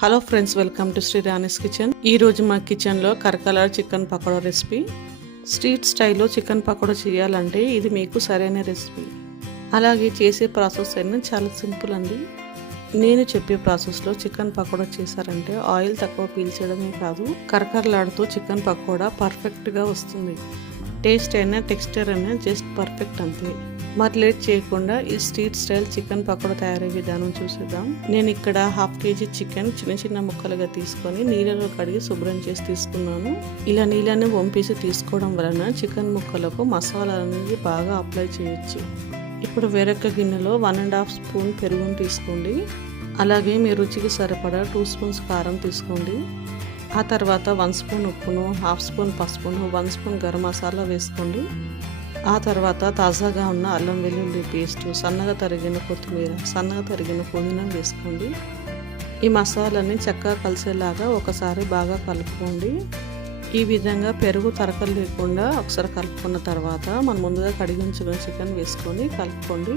Hello friends, welcome to Shri Rani's kitchen. ఈరోజు మా కిచెన్లో కరకల చికెన్ పకోడా రెసిపీ. స్ట్రీట్ స్టైల్లో చికెన్ పకోడా చేయాలంటే ఇది మీకు సరైన రెసిపీ. అలాగే చేసే ప్రాసెస్ అయినా చాలా సింపుల్ అండి. నేను చెప్పే ప్రాసెస్లో చికెన్ పకోడా చేశారంటే ఆయిల్ తక్కువ పీల్చడమే కాదు, కరకరలాడుతూ చికెన్ పకోడా పర్ఫెక్ట్గా వస్తుంది. టేస్ట్ అయినా టెక్స్చర్ అయినా జస్ట్ పర్ఫెక్ట్ అంతే. మరి లేట్ చేయకుండా ఈ స్ట్రీట్ స్టైల్ చికెన్ పకోడా తయారీ విధానం చూసేద్దాం. నేను ఇక్కడ 1/2 kg చికెన్ చిన్న చిన్న ముక్కలుగా తీసుకొని నీళ్ళలో కడిగి శుభ్రం చేసి తీసుకున్నాను. ఇలా నీళ్ళని వంపేసి తీసుకోవడం వలన చికెన్ ముక్కలకు మసాలా అనేది బాగా అప్లై చేయొచ్చు. ఇప్పుడు వేరొక గిన్నెలో 1.5 స్పూన్ పెరుగును తీసుకోండి. అలాగే మీ రుచికి సరిపడా 2 స్పూన్స్ కారం తీసుకోండి. ఆ తర్వాత 1 స్పూన్ ఉప్పును, 1/2 స్పూన్ పసుపును, 1 స్పూన్ గరం మసాలా వేసుకోండి. ఆ తర్వాత తాజాగా ఉన్న అల్లం వెల్లుల్లి పేస్ట్, సన్నగా తరిగిన కొత్తిమీర, సన్నగా తరిగిన పుదీనా వేసుకోండి. ఈ మసాలాని చక్కగా కలిసేలాగా ఒకసారి బాగా కలుపుకోండి. ఈ విధంగా పెరుగు తరకలు లేకుండా ఒకసారి కలుపుకున్న తర్వాత మనం ముందుగా కడిగి ఉంచిన చికెన్ వేసుకొని కలుపుకోండి.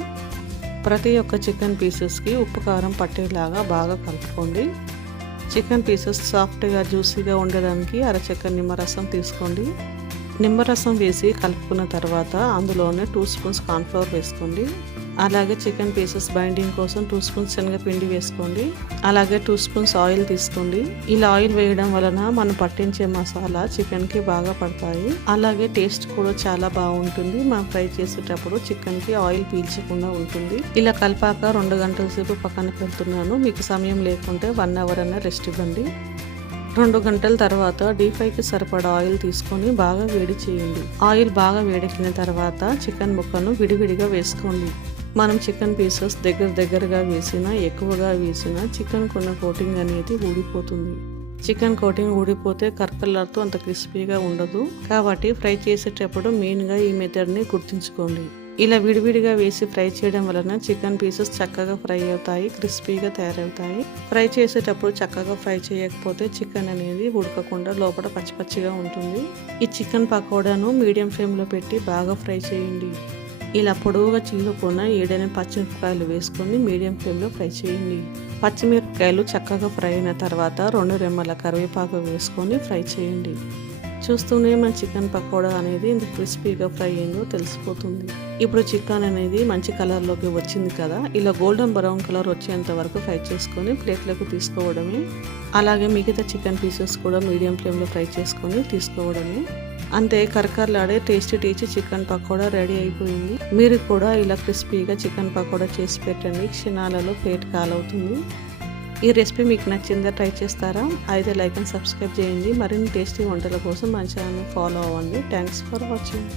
ప్రతి ఒక్క చికెన్ పీసెస్కి ఉప్పు కారం పట్టేలాగా బాగా కలుపుకోండి. చికెన్ పీసెస్ సాఫ్ట్గా జ్యూసీగా ఉండడానికి అరచెక్క నిమ్మరసం తీసుకోండి. నిమ్మరసం వేసి కలుపుకున్న తర్వాత అందులోనే 2 స్పూన్స్ కార్న్ఫ్లవర్ వేసుకోండి. అలాగే చికెన్ పీసెస్ బైండింగ్ కోసం 2 స్పూన్స్ శనగపిండి వేసుకోండి. అలాగే 2 స్పూన్స్ ఆయిల్ తీసుకోండి. ఇలా ఆయిల్ వేయడం వలన మనం పట్టించే మసాలా చికెన్కి బాగా పడతాయి. అలాగే టేస్ట్ కూడా చాలా బాగుంటుంది. మనం ఫ్రై చేసేటప్పుడు చికెన్కి ఆయిల్ పీల్చకుండా ఉంటుంది. ఇలా కలిపాక 2 గంటల సేపు పక్కన పెడుతున్నాను. మీకు సమయం లేకుంటే 1 అవర్ అన్న రెస్ట్ ఇవ్వండి. 2 గంటల తర్వాత డీప్ ఫ్రైకి సరిపడా ఆయిల్ తీసుకొని బాగా వేడి చేయండి. ఆయిల్ బాగా వేడెక్కిన తర్వాత చికెన్ ముక్కను విడివిడిగా వేసుకోండి. మనం చికెన్ పీసెస్ దగ్గరగా వేసినా ఎక్కువగా వేసినా చికెన్ కొన్న కోటింగ్ అనేది ఊడిపోతుంది. చికెన్ కోటింగ్ ఊడిపోతే కర్కర్లతో అంత క్రిస్పీగా ఉండదు. కాబట్టి ఫ్రై చేసేటప్పుడు మెయిన్గా ఈ మెథడ్ని గుర్తుంచుకోండి. ఇలా విడివిడిగా వేసి ఫ్రై చేయడం వలన చికెన్ పీసెస్ చక్కగా ఫ్రై అవుతాయి, క్రిస్పీగా తయారవుతాయి. ఫ్రై చేసేటప్పుడు చక్కగా ఫ్రై చేయకపోతే చికెన్ అనేది ఉడకకుండా లోపల పచ్చిగా ఉంటుంది. ఈ చికెన్ పకోడాను మీడియం ఫ్లేమ్లో పెట్టి బాగా ఫ్రై చేయండి. ఇలా పొడవుగా చీలుకున్న 7 పచ్చిమిరపకాయలు వేసుకొని మీడియం ఫ్లేమ్లో ఫ్రై చేయండి. పచ్చిమిరపకాయలు చక్కగా ఫ్రై అయిన తర్వాత 2 రెమ్మల కరివేపాకు వేసుకొని ఫ్రై చేయండి. చూస్తూనే మన చికెన్ పకోడా అనేది ఇంత క్రిస్పీగా ఫ్రై అయిందో తెలిసిపోతుంది. ఇప్పుడు చికెన్ అనేది మంచి కలర్లోకి వచ్చింది కదా, ఇలా గోల్డెన్ బ్రౌన్ కలర్ వచ్చేంత వరకు ఫ్రై చేసుకొని ప్లేట్లకు తీసుకోవడమే. అలాగే మిగతా చికెన్ పీసెస్ కూడా మీడియం ఫ్లేమ్లో ఫ్రై చేసుకొని తీసుకోవడమే. అంతే, కరకరలాడే టేస్టీ చికెన్ పకోడా రెడీ అయిపోయింది. మీరు కూడా ఇలా క్రిస్పీగా చికెన్ పకోడా చేసి పెట్టండి, క్షణాలలో ప్లేట్ కాలవుతుంది. ఈ రెసిపీ మీకు నచ్చిందా? ట్రై చేస్తారా? అయితే లైక్ అండ్ సబ్స్క్రైబ్ చేయండి. మరిన్ని టేస్టీ వంటల కోసం మన ఛానల్ ఫాలో అవ్వండి. Thanks for watching.